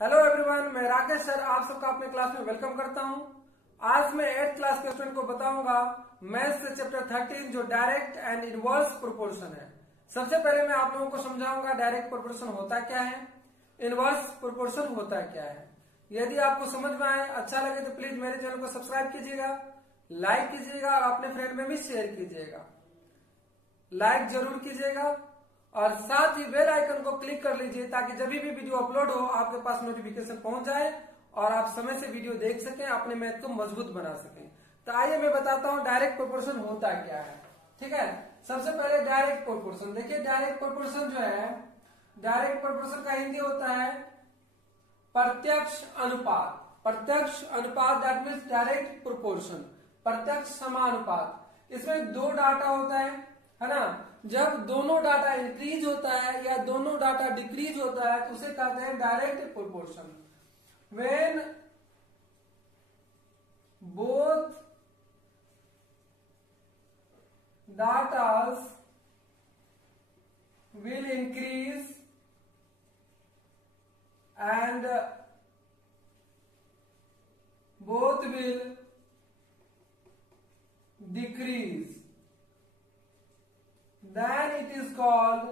Hello everyone, मैं Rakesh sir आप सबका अपने क्लास में वेलकम करता हूं। आज मैं 8th क्लास के स्टूडेंट को बताऊंगा मैथ्स से चैप्टर 13 जो डायरेक्ट एंड इनवर्स प्रोपोर्शन है। सबसे पहले मैं आप लोगों को समझाऊंगा डायरेक्ट प्रोपोर्शन होता क्या है, इनवर्स प्रोपोर्शन होता क्या है। यदि आपको समझ में आए, अच्छा लगे तो प्लीज मेरे चैनल को सब्सक्राइब कीजिएगा, लाइक कीजिएगा और अपने फ्रेंड में भी शेयर कीजिएगा। लाइक जरूर कीजिएगा और साथ ही बेल आइकन को क्लिक कर लीजिए ताकि जब भी वीडियो अपलोड हो आपके पास नोटिफिकेशन पहुंच जाए और आप समय से वीडियो देख सकें, अपने मैथ को मजबूत बना सकें। तो आइए मैं बताता हूं डायरेक्ट प्रोपोर्शन होता क्या है। ठीक है, सबसे पहले डायरेक्ट प्रोपोर्शन देखिए। डायरेक्ट प्रोपोर्शन जो है, डायरेक्ट प्रोपोर्शन का हिंदी होता है प्रत्यक्ष अनुपात। प्रत्यक्ष अनुपात दैट मीन्स डायरेक्ट प्रोपोर्शन, प्रत्यक्ष समानुपात। इसमें दो डाटा होता है ना। जब दोनों डाटा इंक्रीज होता है या दोनों डाटा डिक्रीज होता है तो उसे कहते हैं direct proportion. When both datas will increase and both will decrease, then it is called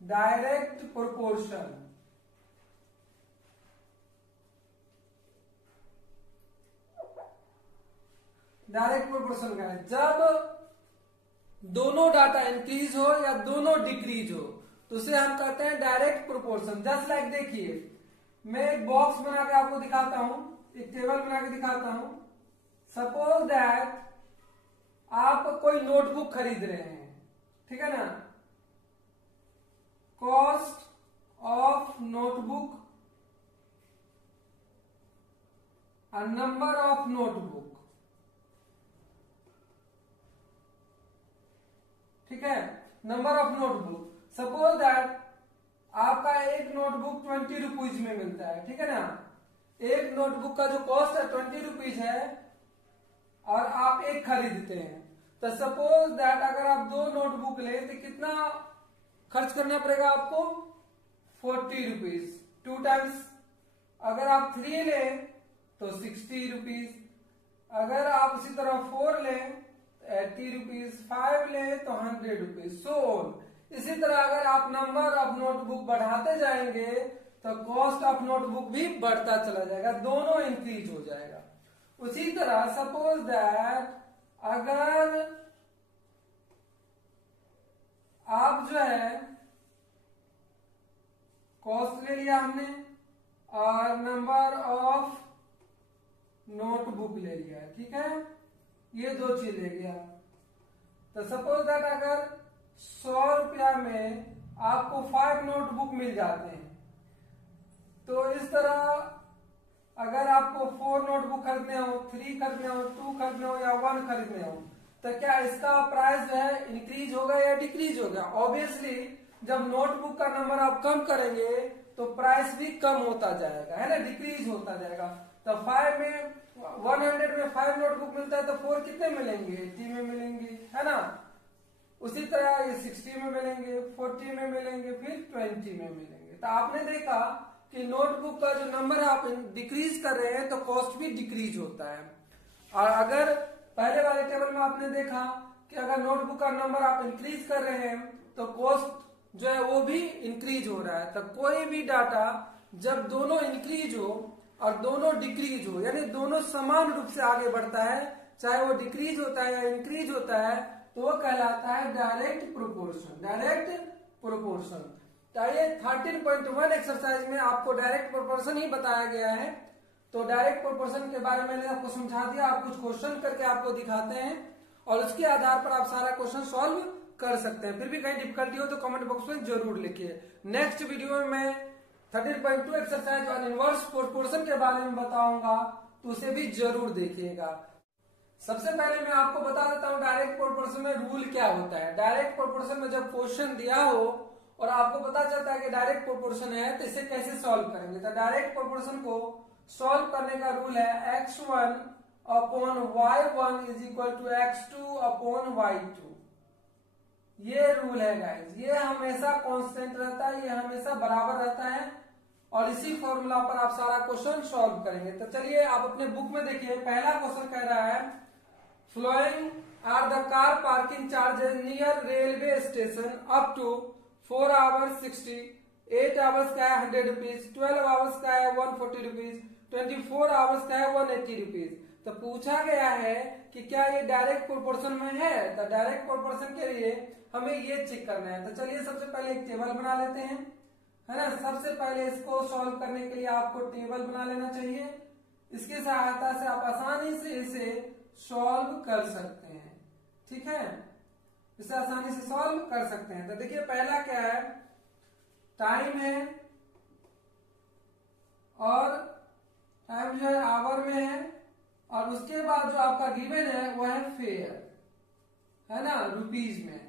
direct proportion। Direct proportion का है जब दोनों डाटा इंक्रीज हो या दोनों डिक्रीज हो तो उसे हम कहते हैं डायरेक्ट प्रोपोर्शन। जस्ट लाइक देखिए, मैं एक बॉक्स बना के आपको दिखाता हूं, एक टेबल बना के दिखाता हूं। सपोज दैट आप कोई नोटबुक खरीद रहे हैं, ठीक है ना। कॉस्ट ऑफ नोटबुक और नंबर ऑफ नोटबुक, ठीक है, number of notebook. Suppose that आपका एक नोटबुक 20 रुपीज में मिलता है, ठीक है ना। एक नोटबुक का जो कॉस्ट है 20 रुपीज है और आप एक खरीदते हैं। तो सपोज दैट अगर आप दो नोटबुक ले तो कितना खर्च करना पड़ेगा आपको, 40 रुपीज। 2 टाइम्स अगर आप 3 ले तो 60 रुपीज। अगर आप उसी तरह 4 ले 80 रुपीज, 5 ले तो 100 रुपीज, सो ऑन। इसी तरह अगर आप नंबर ऑफ नोटबुक बढ़ाते जाएंगे तो कॉस्ट ऑफ नोटबुक भी बढ़ता चला जाएगा, दोनों इंक्रीज हो जाएगा। उसी तरह सपोज दैट अगर आप जो है कॉस्ट ले लिया हमने और नंबर ऑफ नोटबुक ले लिया, ठीक है, ये दो चीज ले लिया। तो सपोज दैट अगर 100 रुपया में आपको 5 नोटबुक मिल जाते हैं, तो इस तरह अगर आपको 4 नोटबुक खरीदने हो, 3 खरीदने हो, 2 खरीदने हो या 1 खरीदने हो, तो क्या इसका प्राइस जो है इंक्रीज होगा या डिक्रीज होगा? ऑब्वियसली जब नोटबुक का नंबर आप कम करेंगे तो प्राइस भी कम होता जाएगा, है ना, डिक्रीज होता जाएगा। तो 5 में 100 में 5 नोटबुक मिलता है तो 4 कितने मिलेंगे, 80 में मिलेंगे, है ना। उसी तरह ये 60 में मिलेंगे, 40 में मिलेंगे, फिर 20 में मिलेंगे। तो आपने देखा कि नोटबुक का जो नंबर आप डिक्रीज कर रहे हैं तो कॉस्ट भी डिक्रीज होता है। और अगर पहले वाले टेबल में आपने देखा कि अगर नोटबुक का नंबर आप इंक्रीज कर रहे हैं तो कॉस्ट जो है वो भी इंक्रीज हो रहा है। तो कोई भी डाटा जब दोनों इंक्रीज हो और दोनों डिक्रीज हो, यानी दोनों समान रूप से आगे बढ़ता है, चाहे वो डिक्रीज होता है या इंक्रीज होता है, तो वो कहलाता है डायरेक्ट प्रोपोर्शन। Direct proportion. तो ये 13.1 एक्सरसाइज में आपको डायरेक्ट प्रोपोर्शन ही बताया गया है। तो डायरेक्ट प्रोपोर्शन के बारे में मैंने आपको समझा दिया। आप कुछ क्वेश्चन करके आपको दिखाते हैं और उसके आधार पर आप सारा क्वेश्चन सॉल्व कर सकते हैं। फिर भी कहीं डिफिकल्टी हो तो कमेंट बॉक्स में जरूर लिखिए। नेक्स्ट वीडियो में मैं 13.2 एक्सरसाइज और इनवर्स प्रोपोर्शन के बारे में बताऊंगा, तो उसे भी जरूर देखिएगा। सबसे पहले मैं आपको बता देता हूं डायरेक्ट प्रोपोर्शन में रूल क्या होता है। डायरेक्ट प्रोपोर्शन में जब क्वेश्चन दिया हो और आपको पता चलता है कि डायरेक्ट प्रोपोर्शन है तो इसे कैसे सॉल्व करेंगे। तो डायरेक्ट प्रोपोर्शन को सॉल्व करने का रूल है x1 upon y1 is equal to x2 upon y2। ये रूल है गाइस, ये हमेशा कांस्टेंट रहता है, ये हमेशा बराबर रहता है और इसी फॉर्मूला पर आप सारा क्वेश्चन सॉल्व करेंगे। तो चलिए आप अपने बुक में देखिए, पहला क्वेश्चन कह रहा है following are the car parking charges near railway station up to 4 hours 60, 8 hours का है 100 रुपीज, 12 आवर्स का है 140 रुपीज, 24 आवर्स का है 180 रुपीज। तो पूछा गया है कि क्या ये डायरेक्ट प्रोपोर्शन में है। तो डायरेक्ट प्रोपोर्शन के लिए हमें ये चेक करना है। तो चलिए सबसे पहले एक टेबल बना लेते हैं, है ना। सबसे पहले इसको सॉल्व करने के लिए आपको टेबल बना लेना चाहिए, इसकी सहायता से आप आसानी से इसे सॉल्व कर सकते हैं, ठीक है, इसे आसानी से सॉल्व कर सकते हैं। तो देखिए पहला क्या है, टाइम है और टाइम जो है आवर में है और उसके बाद जो आपका गिवन है वो है फेयर, है ना, रुपीज में है।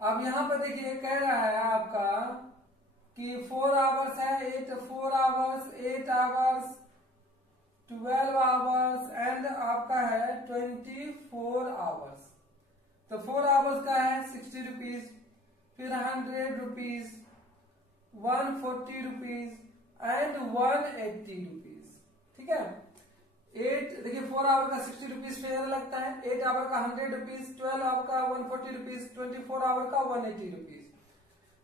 अब यहां पर देखिए कह रहा है आपका कि 4 आवर्स है, 4 आवर्स, 8 आवर्स, 12 आवर्स एंड आपका है 24 आवर्स। तो 4 आवर्स का है 60 रुपीज, फिर 100 रुपीज, 140 रुपीज एंड 180 रुपीज, ठीक है। 8 देखिए 4 आवर का 60 रुपीज फेयर लगता है, 8 आवर का 100 रुपीज, 12 आवर का 140 रुपीज, 24 आवर का 180 रुपीज।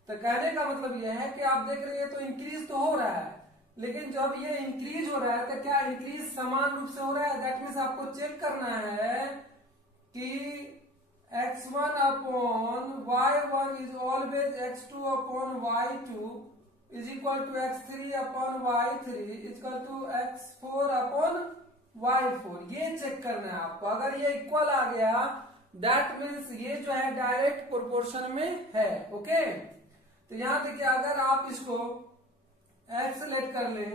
तो कहने का मतलब यह है कि आप देख रहे हैं तो इंक्रीज तो हो रहा है, लेकिन जब ये इंक्रीज हो रहा है तो क्या इंक्रीज समान रूप से हो रहा है। दैट मीन्स आपको चेक करना है कि x1 upon y1 is always x2 upon y2 is equal to x3 upon y3 is equal to x4 upon y4। ये चेक करना है आपको। अगर ये इक्वल आ गया दैट मीन्स ये जो है डायरेक्ट प्रोपोर्शन में है, ओके। तो यहां देखिए अगर आप इसको x लेट कर लें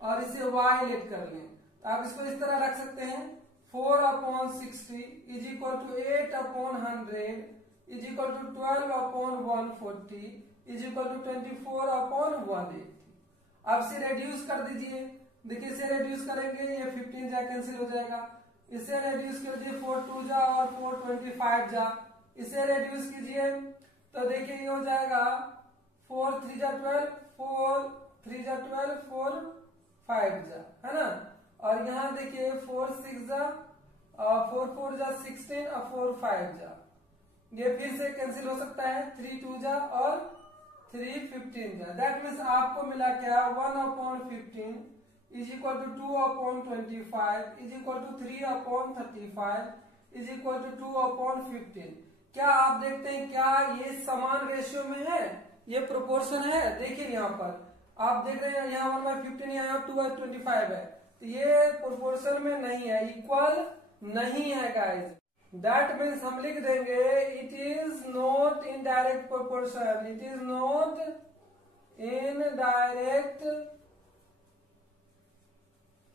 और इसे y लेट कर लें तो आप इसको इस तरह रख सकते हैं, 4 upon 60 is equal to 8 upon 100 is equal to 12 upon 140 is equal to 24 upon 180। अब इसे रेड्यूस कर दीजिए, देखिए इसे रेड्यूस करेंगे ये 15 जा कैंसिल हो जाएगा, इसे रेड्यूस कर दीजिए 4 2 जा और 4 25 जा, इसे रेड्यूस कीजिए तो देखिए ये हो जाएगा 4 3 जा 12, 4 3 जा 12, 4 5 जा, है ना। और यहाँ देखिए 4 6 जा और 4 4 जा 16 और 4 5 जा, ये फिर से कैंसिल हो सकता है, 3 2 जा और 3 15 जा। दैट मीन्स आपको मिला क्या 1 upon 15 is equal to 2 upon 25 is equal to 3 upon 35 is equal to 2 upon 15। क्या आप देखते हैं क्या ये समान रेशियो में है, ये प्रोपोर्शन है। देखिए यहाँ पर आप देख रहे हैं यहाँ 1/15 यहाँ 2/25 है, तो ये प्रोपोर्शन में नहीं है, इक्वल नहीं है गाइस। दैट मीन्स हम लिख देंगे it is not in direct proportion, it is not in direct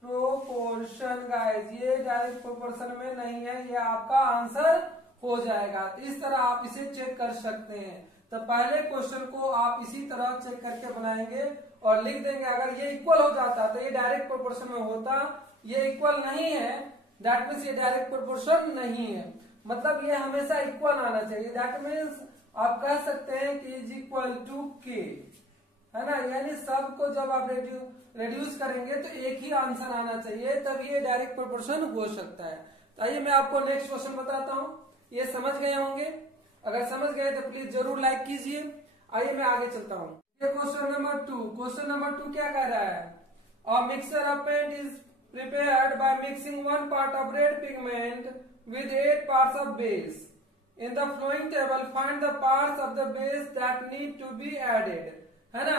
proportion guys, ये डायरेक्ट प्रोपोर्शन में नहीं है, ये आपका आंसर हो जाएगा। तो इस तरह आप इसे चेक कर सकते हैं। तो पहले क्वेश्चन को आप इसी तरह चेक करके बनाएंगे और लिख देंगे। अगर ये इक्वल हो जाता तो ये डायरेक्ट प्रोपोर्शन में होता, ये इक्वल नहीं है दैट मीन्स ये डायरेक्ट प्रोपोर्शन नहीं है, मतलब ये हमेशा इक्वल आना चाहिए। दैट मीन्स आप कह सकते हैं कि इज इक्वल टू के, है ना, यानी सबको जब आप रेड्यूस करेंगे तो एक ही आंसर आना चाहिए, तब ये डायरेक्ट प्रोपोर्शन हो सकता है। तो आइए मैं आपको नेक्स्ट क्वेश्चन बताता हूँ, ये समझ गए होंगे, अगर समझ गए तो प्लीज जरूर लाइक कीजिए। आइए मैं आगे चलता हूँ। ये क्वेश्चन नंबर 2, क्वेश्चन नंबर 2 क्या कह रहा है, a mixture of paint is prepared by mixing 1 part of red pigment with 8 parts of base. In the following table, find the parts of the base that need to be added. है ना,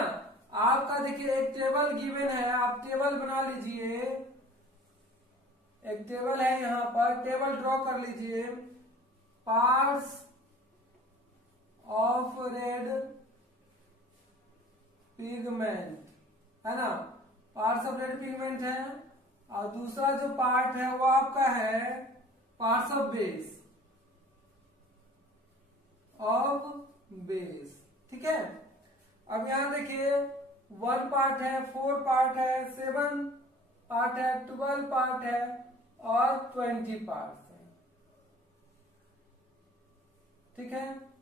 आपका देखिए एक table given है, आप table बना लीजिए, एक टेबल है यहाँ पर, टेबल ड्रॉ कर लीजिए। पार्ट्स ऑफ रेड पिगमेंट, है ना, पार्ट्स ऑफ रेड पिगमेंट है और दूसरा जो पार्ट है वो आपका है पार्ट्स ऑफ बेस, ठीक है। अब यहां देखिए 1 पार्ट है, 4 पार्ट है, 7 पार्ट है, 12 पार्ट है और 20 पार्ट है। ठीक है।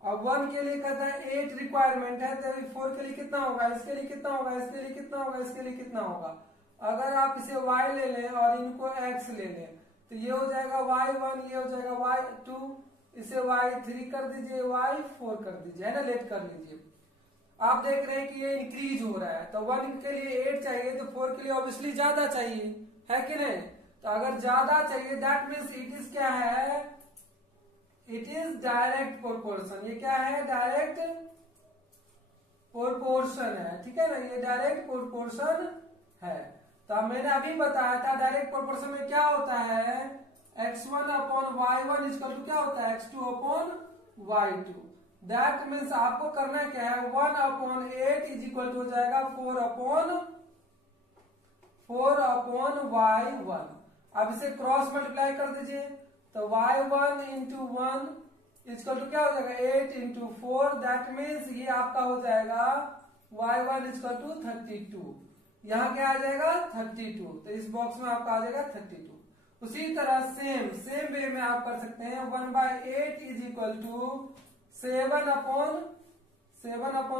अब 1 के लिए कहता है 8 रिक्वायरमेंट है, तो 4 के लिए कितना होगा, इसके लिए कितना होगा, इसके लिए कितना होगा, इसके लिए कितना होगा। अगर आप इसे y ले लें और इनको x ले लें तो ये हो जाएगा y1, ये हो जाएगा y2, इसे y3 कर दीजिए, y4 कर दीजिए, है ना, लेट कर लीजिए। आप देख रहे हैं कि ये इंक्रीज हो रहा है, तो 1 के लिए 8 चाहिए तो 4 के लिए ऑब्वियसली ज्यादा चाहिए, है कि नहीं। तो अगर ज्यादा चाहिए दैट मीन्स इट इज क्या है, इट इज डायरेक्ट प्रोपोर्शन। ये क्या है, डायरेक्ट प्रोपोर्शन है, ठीक है ना, ये डायरेक्ट प्रोपोर्शन है। तो मैंने अभी बताया था डायरेक्ट प्रोपोर्शन में क्या होता है, x1 upon y1 equal to क्या होता है, x2 upon y2। That means आपको करना क्या है, 1 अपॉन 8 इज इक्वल टू हो जाएगा 4 अपॉन y1। अब इसे क्रॉस मल्टीप्लाई कर दीजिए, तो y1 इंटू 1 इक्वल टू क्या हो जाएगा 8 इंटू 4, दैट मीन्स ये आपका हो जाएगा y1 इक्वल टू 32। यहाँ क्या आ जाएगा 32, तो इस बॉक्स में आपका आ जाएगा 32। उसी तरह सेम वे में आप कर सकते हैं, 1/8 is equal to 7 upon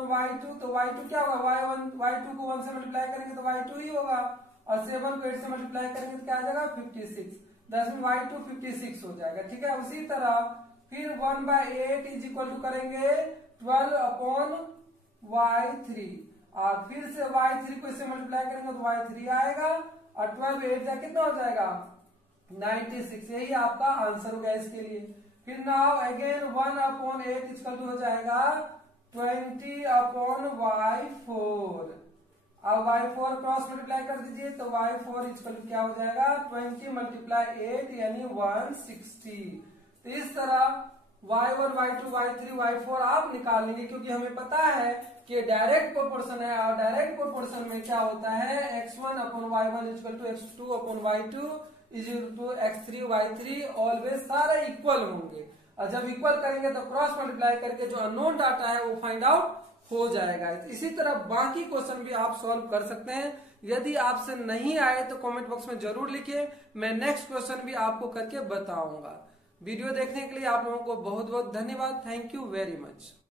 y2। तो y2 क्या होगा, y2 को 1 से मल्टीप्लाई करेंगे तो y2 ही होगा, और 7 को 8 से मल्टीप्लाई करेंगे तो क्या आ जाएगा 56, 10 में y2 56 हो जाएगा, ठीक है। उसी तरह फिर 1/8 इज इक्वल टू करेंगे 12 अपॉन y3, और फिर से y3 को इससे मल्टीप्लाई करेंगे तो y3 आएगा, और 12 8 जा कितना हो जाएगा 96। यही आपका आंसर हो गया इसके लिए। फिर now again 1 upon 8 equal to हो जाएगा 20 अपॉन y4। अब y4 क्रॉस मल्टीप्लाई कर दीजिए, तो y4 इक्वल टू क्या हो जाएगा 20 मल्टीप्लाई 8 यानी 160। तो इस तरह y1, y2, y3, y4 आप निकाल लेंगे, क्योंकि हमें पता है कि डायरेक्ट प्रोपोर्शन है, और डायरेक्ट प्रोपोर्शन में क्या होता है, x1 upon y1 equal to x2 upon y2 is equal to x3 y3, always सारे इक्वल होंगे, और जब इक्वल करेंगे तो क्रॉस मल्टीप्लाई करके जो अननोन डाटा है वो फाइंड आउट हो जाएगा। इसी तरह बाकी क्वेश्चन भी आप सॉल्व कर सकते हैं। यदि आपसे नहीं आए तो कमेंट बॉक्स में जरूर लिखिए, मैं नेक्स्ट क्वेश्चन भी आपको करके बताऊंगा। वीडियो देखने के लिए आप लोगों को बहुत बहुत धन्यवाद। Thank you very much.